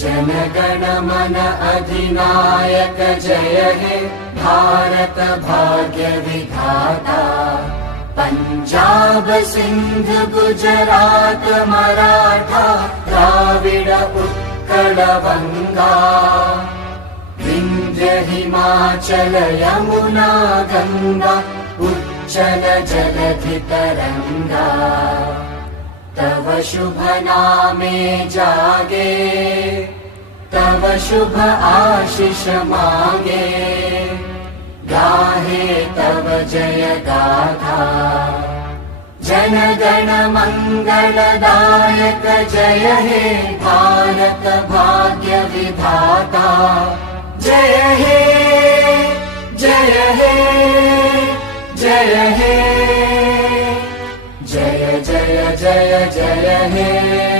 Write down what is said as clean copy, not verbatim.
जनगण मन अधिनायक जय हे भारत भाग्य विधाता। पंजाब सिंध गुजरात मराठा द्राविड उत्कल बंगा। विंध्य हिमाचल यमुना गंगा उच्चल जलधि तरंगा। तव शुभ नामे जागे तव शुभ आशीष मागे। गाहे तव जय गाथा जनगण मंगलदायक जय हे भारत भाग्य विधाता। जय हे जय हे जय हे जय जय जय जय हे।